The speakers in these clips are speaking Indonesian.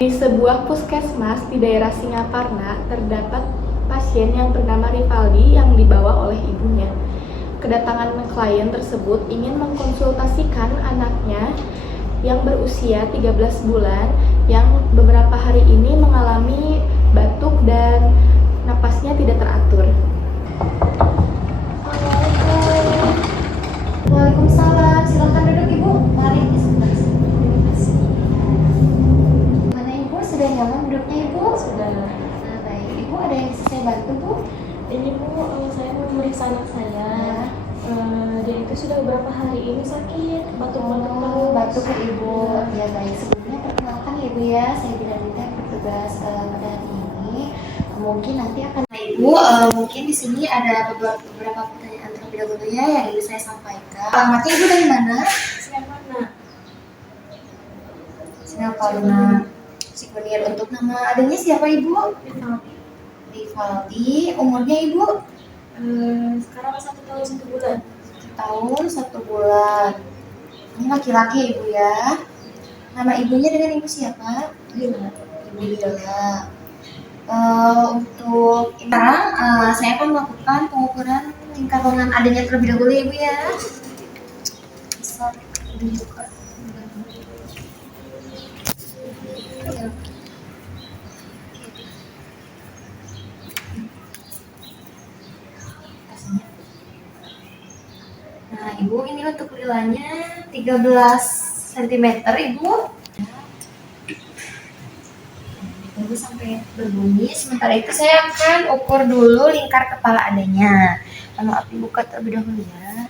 Di sebuah puskesmas di daerah Singaparna terdapat pasien yang bernama Rivaldi yang dibawa oleh ibunya. Kedatangan klien tersebut ingin mengkonsultasikan anaknya yang berusia 13 bulan yang beberapa hari ini mengalami batuk dan napasnya tidak teratur. Waalaikumsalam, silahkan duduk Ibu. Mari sebentar. Terima kasih. Mana Ibu, sudah nyaman duduknya Ibu? Sudah. Nah, baik. Ibu ada yang bisa saya bantu Bu? Ini Bu, saya mau memeriksa anak saya. Dia itu sudah beberapa hari ini sakit, batuk-batuk terus. Batuk ke Ibu. Ya baik, sebelumnya perkenalkan ya Ibu ya, saya Bidanita yang bertugas pada hari ini. Mungkin nanti akan Ibu, mungkin di sini ada beberapa pertanyaan terlebih dahulu ya yang ingin saya sampaikan. Alamatnya Ibu dari mana? Singaparna. Singaparna. Sikunir. Untuk nama adanya siapa Ibu? Rivaldi. Rivaldi. Umurnya Ibu? Sekarang 1 tahun 1 bulan. 1 tahun 1 bulan. Ini laki-laki Ibu ya. Nama ibunya dengan Ibu siapa? Lila. Ibu Lila. Untuk sekarang saya akan melakukan pengukuran lingkar lengan adanya terlebih dahulu ya Ibu ya. Bisa dibuka. Nah Ibu, ini untuk lilanya 13 cm Ibu. Tunggu sampai berbunyi. Sementara itu saya akan ukur dulu lingkar kepala adanya. Maaf Ibu, buka terlebih dahulu ya.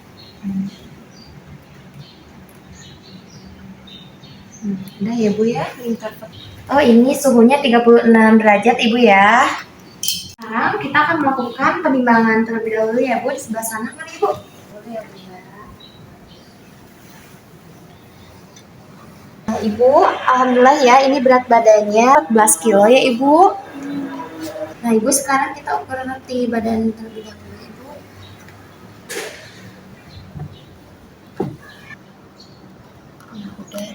Udah ya Bu ya, lingkar. Oh ini suhunya 36 derajat Ibu ya. Sekarang kita akan melakukan penimbangan terlebih dahulu ya Bu, di sebelah sana kan Ibu. Boleh ya Bu ya. Nah, Ibu, alhamdulillah ya, ini berat badannya 14 kilo ya Ibu. Nah Ibu, sekarang kita ukur nanti badan terlebih dahulu Ibu. Nah udah.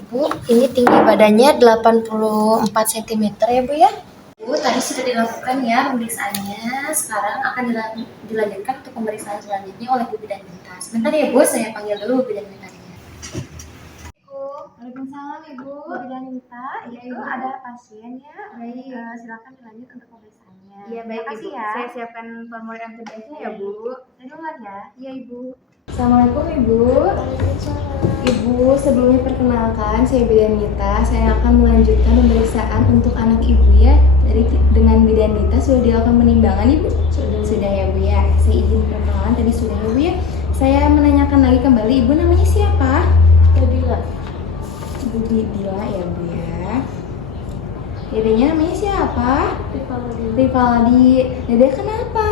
Ibu, ini tinggi badannya 84 cm ya Bu ya. Bu, tadi sudah dilakukan ya pemeriksaannya. Sekarang akan dilanjutkan untuk pemeriksaan selanjutnya oleh Bu Bidanita. Sebentar ya Bu, saya panggil dulu Bu Bidanitanya. Waalaikumsalam Ibu. Bu Bidanita, Iya, itu Ibu. ada pasien ya. Baik. Silakan dilanjut untuk pemeriksaannya. Iya baik Makasih Ibu. ya. Saya siapkan formulir MTBS-nya ya Bu. Saya duluan ya. Iya Ibu. Assalamualaikum Ibu. Ibu, sebelumnya perkenalkan saya Bidanita. Saya akan melanjutkan pemeriksaan untuk anak Ibu ya. Dengan Bidanita sudah dilakukan penimbangan Ibu? Sudah ya Bu ya. Saya izin perkenalan tadi sudah ya Bu ya. Saya menanyakan lagi kembali, Ibu namanya siapa? Dila. Ibu Dila ya Bu ya. Dedenya namanya siapa? Rivaldi. Dede kenapa?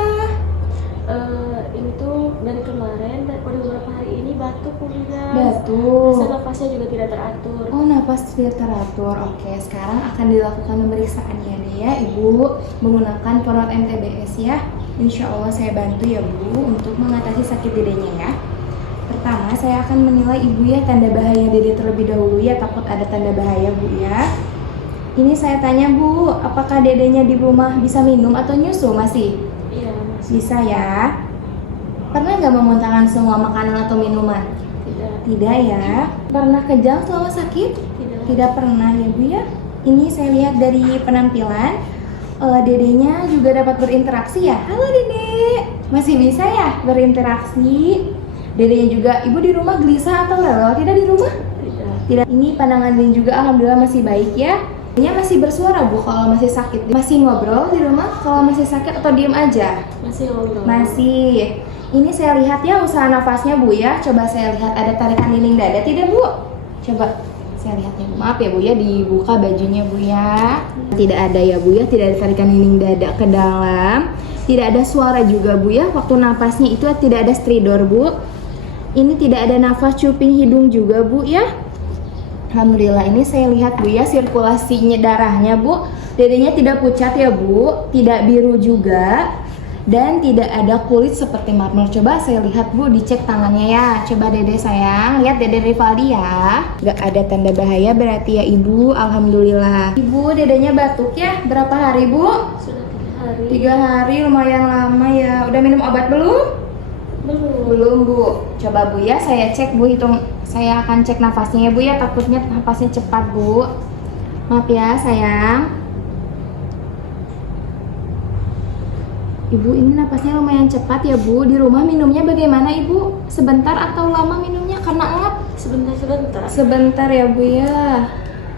Ini tuh dari kemarin dan udah beberapa hari ini batuk juga. Batuk. Terus nafasnya juga tidak teratur. Oh, napas tidak teratur. Oke, sekarang akan dilakukan pemeriksaannya deh ya, Ibu, menggunakan format MTBS ya. Insya Allah saya bantu ya Bu untuk mengatasi sakit dedenya ya. Pertama, saya akan menilai Ibu ya tanda bahaya dede terlebih dahulu ya. Takut ada tanda bahaya Bu ya. Ini saya tanya Bu, apakah dedenya di rumah bisa minum atau nyusu masih? Iya, masih Bisa ya. Pernah nggak memuntahkan semua makanan atau minuman? tidak. Tidak ya. Pernah kejang selama sakit? Tidak. Tidak pernah ya Bu ya. Ini saya lihat dari penampilan, dedenya juga dapat berinteraksi ya. Halo Dede, masih bisa ya berinteraksi? Dedenya juga, Ibu di rumah gelisah atau rewel? Tidak di rumah? Tidak. Tidak. Ini pandangan Dede juga alhamdulillah masih baik ya. Dedenya masih bersuara Bu kalau masih sakit. Masih ngobrol di rumah kalau masih sakit atau diem aja? Masih ngobrol. Masih. Ini saya lihat ya usaha nafasnya Bu ya. Coba saya lihat ada tarikan dinding dada tidak Bu? Coba saya lihat ya Bu. Maaf ya Bu ya, dibuka bajunya Bu ya. Tidak ada ya Bu ya, tidak ada tarikan dinding dada ke dalam. Tidak ada suara juga Bu ya. Waktu nafasnya itu tidak ada stridor Bu. Ini tidak ada nafas cuping hidung juga Bu ya. Alhamdulillah, ini saya lihat Bu ya sirkulasinya darahnya Bu. Dedenya tidak pucat ya Bu, tidak biru juga. dan tidak ada kulit seperti marmer. Coba saya lihat Bu, dicek tangannya ya. Coba Dede sayang, lihat Dede Rivaldi ya. Gak ada tanda bahaya berarti ya Ibu. Alhamdulillah. Ibu, Dedenya batuk ya. Berapa hari Bu? Sudah 3 hari. 3 hari, lumayan lama ya. Udah minum obat belum? Belum Bu. Coba Bu ya, saya cek Bu, hitung. Saya akan cek nafasnya ya Bu ya. Takutnya nafasnya cepat Bu. Maaf ya sayang. Ibu, ini napasnya lumayan cepat ya Bu. Di rumah minumnya bagaimana Ibu? Sebentar atau lama minumnya karena ngap? Sebentar. Sebentar ya Bu ya.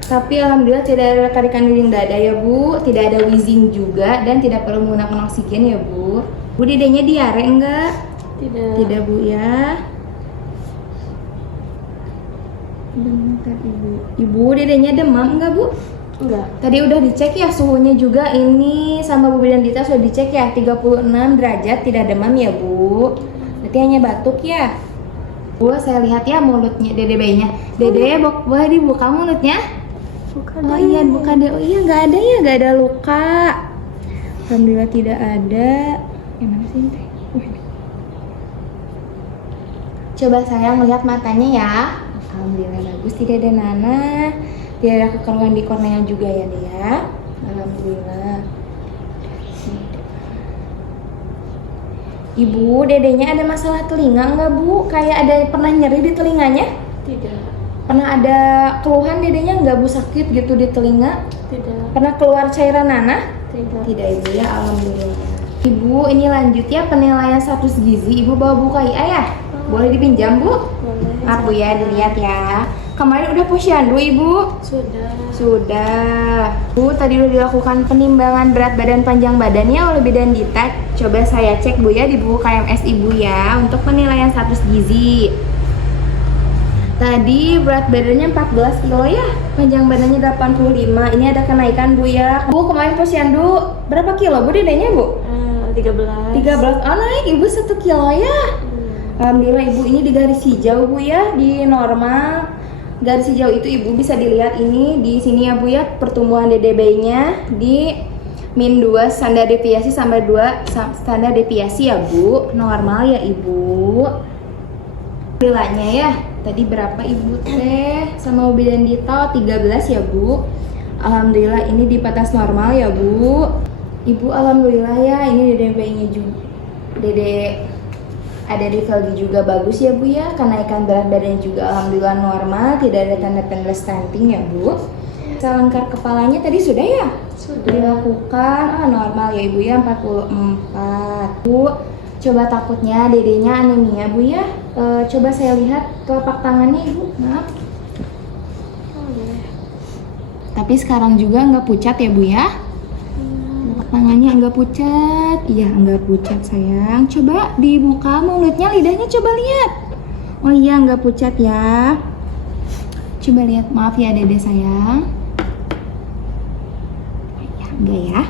Tapi alhamdulillah tidak ada tarikan dinding dada ya Bu. Tidak ada wheezing juga dan tidak perlu menggunakan oksigen ya Bu. Bu, dedenya diare enggak? Tidak. Tidak Bu ya. Bentar Ibu. Ibu, dedenya demam enggak Bu? Enggak. Tadi udah dicek ya suhunya juga, ini sama Bu Bidandita sudah dicek ya 36 derajat, tidak demam ya Bu. Berarti hanya batuk ya. Bu, saya lihat ya mulutnya Dede bayinya. Dede, boleh dibuka mulutnya? Bukan. Oh iya, buka deh. Oh iya, nggak ada ya, nggak ada luka. Alhamdulillah tidak ada. Yang mana sih ini? Coba sayang lihat matanya ya. Alhamdulillah bagus, tidak ada nanah. Tidak ada kekeruhan di kornea juga ya dia. Alhamdulillah. Ibu, dedenya ada masalah telinga nggak Bu? Kayak ada pernah nyeri di telinganya? Tidak. Pernah ada keluhan dedenya nggak Bu, sakit gitu di telinga? Tidak. Pernah keluar cairan nanah? Tidak. Tidak Ibu ya, alhamdulillah. Ibu, ini lanjut ya penilaian status gizi. Ibu bawa buku KIA ya? Boleh dipinjam Bu? Boleh. Maaf Bu ya, dilihat ya. Kemarin udah posyandu Ibu? Sudah. Sudah. Bu, tadi udah dilakukan penimbangan berat badan panjang badannya oleh Bidandita. Coba saya cek Bu ya di buku KMS Ibu ya untuk penilaian status gizi. Tadi berat badannya 14 kilo ya, panjang badannya 85. Ini ada kenaikan Bu ya. Bu, kemarin posyandu berapa kilo Bu dedenya Bu? 13. 13. Oh, naik Ibu 1 kilo ya. Alhamdulillah Ibu, ini di garis hijau Bu ya, di normal. Garis hijau itu Ibu bisa dilihat ini di sini ya Bu ya, pertumbuhan dede bayinya di -2 standar deviasi sampai 2 standar deviasi ya Bu. Normal ya Ibu. Nilainya ya, tadi berapa Ibu teh sama Bu Bidandita? 13 ya Bu. Alhamdulillah ini di batas normal ya Bu. Ibu alhamdulillah ya, ini dede bayinya juga. Dede ada Rivaldi juga bagus ya Bu ya, kenaikan berat badan juga alhamdulillah normal, tidak ada tanda-tanda stunting ya Bu. Selengkar kepalanya tadi sudah ya? Sudah. Dilakukan, normal ya Ibu ya, 44. Bu, coba takutnya dedenya anemia Bu ya. Coba saya lihat telapak tangannya Ibu, maaf. Tapi sekarang juga nggak pucat ya Bu ya? Telapak tangannya nggak pucat, iya nggak pucat sayang. Coba dibuka mulutnya, lidahnya coba lihat. Oh iya nggak pucat ya. Coba lihat, maaf ya dede sayang. Ya enggak ya.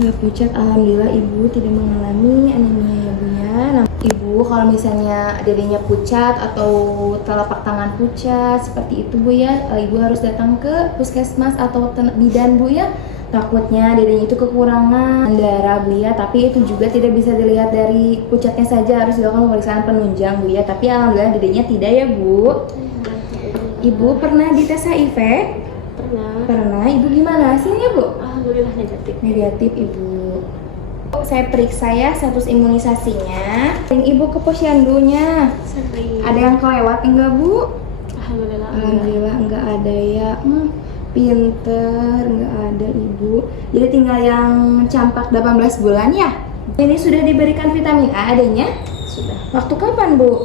Nggak pucat, alhamdulillah Ibu tidak mengalami anemia ya Bu ya. Nah, Ibu kalau misalnya dedenya pucat atau telapak tangan pucat seperti itu Bu ya, Ibu harus datang ke puskesmas atau bidan Bu ya. Takutnya dedenya itu kekurangan darah Bu ya, tapi itu juga tidak bisa dilihat dari pucatnya saja, harus dilakukan pemeriksaan penunjang Bu ya. Tapi alhamdulillah dedenya tidak ya Bu. Ibu pernah dites HIV? Pernah. Pernah. Ibu gimana hasilnya Bu? Alhamdulillah negatif. Negatif Ibu. Saya periksa ya status imunisasinya. Ibu ke posyandunya. Sering. Ada yang kelewat enggak Bu? Alhamdulillah. Alhamdulillah enggak ada ya. Pinter, enggak ada Ibu. Jadi tinggal yang campak 18 bulan ya? Ini sudah diberikan vitamin A adanya? Sudah. Waktu kapan Bu?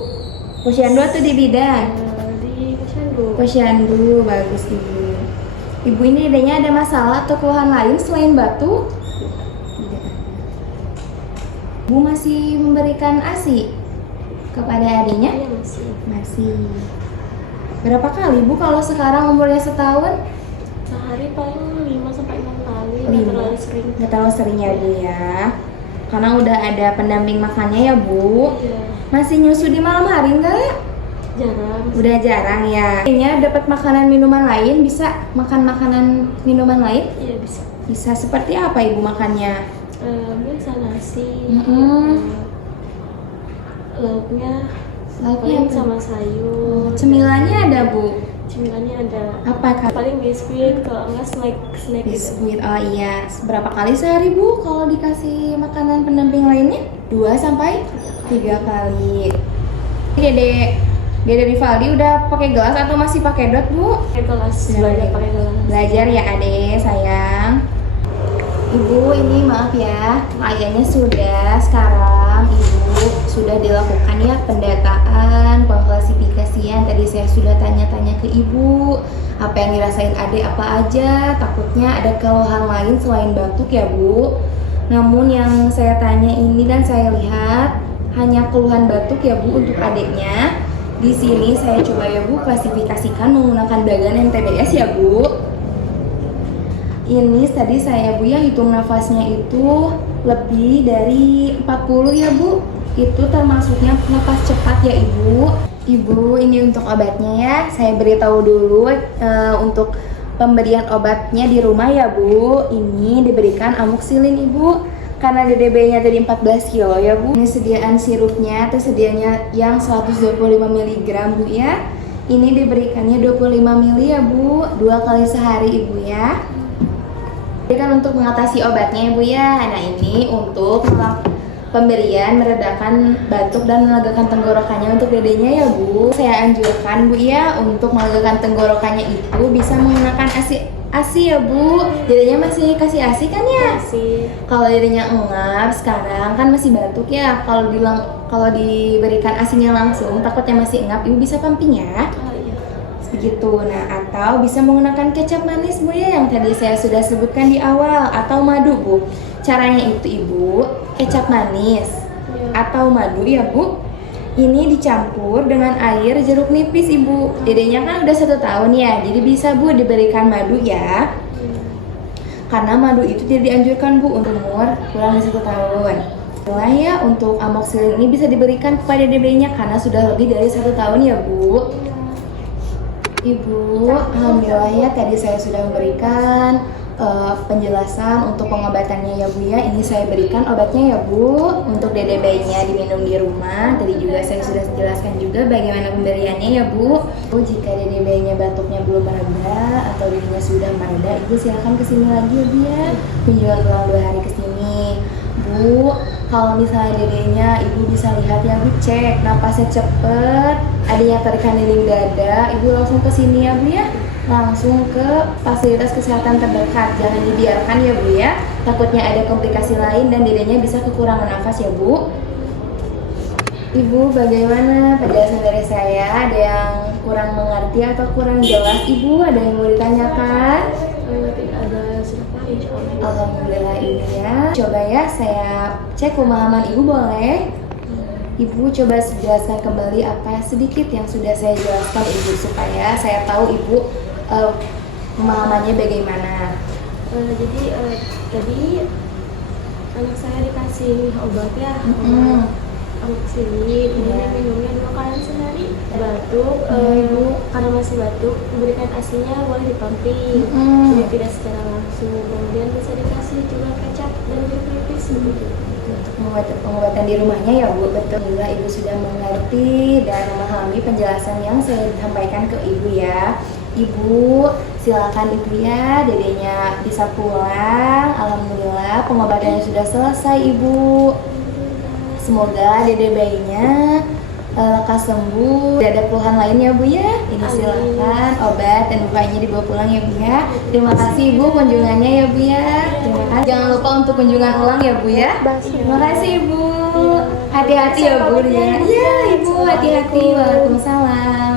Posyandu atau di bidan? Di posyandu. Posyandu, bagus Ibu. Ibu ini adanya ada masalah atau keluhan lain selain batu? Tidak ada. Bu masih memberikan ASI kepada adiknya? Iya masih. Masih. Berapa kali Bu kalau sekarang umurnya setahun? Sehari paling 5 sampai 6 kali. Nggak 5. terlalu sering. Nggak terlalu sering ya Bu ya. Karena udah ada pendamping makannya ya Bu. Iya. Masih nyusu di malam hari enggak? Jarang. Udah jarang ya. Kayaknya dapat makanan minuman lain, bisa makan makanan minuman lain? Iya bisa. Bisa. Seperti apa Ibu makannya? Biasa nasi. Lauknya Lauknya paling apa? sama sayur. Cemilannya ada Bu? Cemilannya ada. Apa Kak? Paling biskuit, kalau enggak snack gitu. Biskuit, oh iya. Berapa kali sehari Bu kalau dikasih makanan pendamping lainnya? 2 sampai 3 kali. Dede Rivaldi udah pakai gelas atau masih pakai dot Bu? Pakai gelas, belajar pakai gelas. Belajar ya Ade, sayang. Ibu, ini maaf ya, kayaknya sudah sekarang Ibu sudah dilakukan ya pendataan, pengklasifikasian. Tadi saya sudah tanya-tanya ke Ibu, apa yang dirasain Ade apa aja, takutnya ada keluhan lain selain batuk ya Bu. Namun yang saya tanya ini dan saya lihat hanya keluhan batuk ya Bu untuk adiknya. Di sini saya coba ya Bu klasifikasikan menggunakan bagan NTBS ya Bu. Ini tadi saya Bu ya hitung nafasnya itu lebih dari 40 ya Bu. Itu termasuknya nafas cepat ya Ibu. Ibu, ini untuk obatnya ya. Saya beritahu dulu untuk pemberian obatnya di rumah ya Bu. Ini diberikan amoxicillin Ibu. Karena DDB-nya tadi 14 kilo ya Bu. Ini sediaan sirupnya tersedianya yang 125 mg Bu ya. Ini diberikannya 25 ml ya Bu. 2 kali sehari Ibu ya. Ini kan untuk mengatasi obatnya Ibu ya. Nah ini untuk pemberian meredakan batuk dan melegakan tenggorokannya untuk dedenya ya Bu. Saya anjurkan Bu ya untuk melegakan tenggorokannya itu bisa menggunakan ASI ya Bu. Dedenya masih kasih ASI kan ya? Masih. Kalau dedenya engap sekarang kan masih batuk ya. Kalau diberikan ASINya langsung takutnya masih engap, Ibu bisa pumping ya. Oh iya. Begitu. Nah, atau bisa menggunakan kecap manis Bu ya yang tadi saya sudah sebutkan di awal, atau madu Bu. Caranya itu Ibu, kecap manis atau madu ya Bu. Ini dicampur dengan air jeruk nipis Ibu. Dedenya kan udah 1 tahun ya, jadi bisa Bu diberikan madu ya. Karena madu itu tidak dianjurkan Bu untuk umur kurang dari 1 tahun. Setelah ya untuk amoxicillin ini bisa diberikan kepada dedenya karena sudah lebih dari 1 tahun ya Bu. Ibu, alhamdulillah ya tadi saya sudah memberikan penjelasan untuk pengobatannya ya Bu ya. Ini saya berikan obatnya ya Bu. Untuk dede bayinya diminum di rumah. Tadi juga saya sudah jelaskan juga bagaimana pemberiannya ya Bu. Jika dede bayinya batuknya belum mereda atau dirinya sudah mereda, Ibu silakan kesini lagi ya Bu ya. Kunjungan ulang 2 hari kesini. Bu, kalau misalnya dedenya Ibu bisa lihat ya Bu, cek napasnya cepet, adanya tarikan dinding dada, Ibu langsung kesini ya Bu ya. Langsung ke fasilitas kesehatan terdekat, jangan dibiarkan ya Bu ya. Takutnya ada komplikasi lain dan dedenya bisa kekurangan nafas ya Bu. Ibu, bagaimana penjelasan dari saya? Ada yang kurang mengerti atau kurang jelas Ibu? Ada yang mau ditanyakan? Tidak ada silakan insya Allah. Alhamdulillah ini ya. Coba ya saya cek pemahaman Ibu boleh? Ibu coba jelaskan kembali apa sedikit yang sudah saya jelaskan Ibu supaya saya tahu Ibu pemahamannya bagaimana. Jadi tadi anak saya dikasih obat ya, amoxicillin. Ini minumnya 2 kali sehari. Batuk, Ibu karena masih batuk, diberikan ASI-nya boleh dipumping, jadi tidak secara langsung. Kemudian bisa dikasih juga kecap dan jeruk nipis begitu. Pengobatan di rumahnya ya Bu, betul. Alhamdulillah Ibu sudah mengerti dan memahami penjelasan yang saya sampaikan ke Ibu ya. Ibu silakan Ibu ya, dedenya bisa pulang. Alhamdulillah pengobatannya sudah selesai Ibu. Semoga dede bayinya lekas sembuh, tidak ada keluhan lain ya Bu ya. Ini silakan obat dan bukanya dibawa pulang ya Bu ya. Terima kasih Ibu kunjungannya ya Bu ya. Terima kasih. Jangan lupa untuk kunjungan ulang ya Bu ya. Terima kasih Ibu. Hati-hati ya Bu. Iya Ibu, hati-hati. Waalaikumsalam.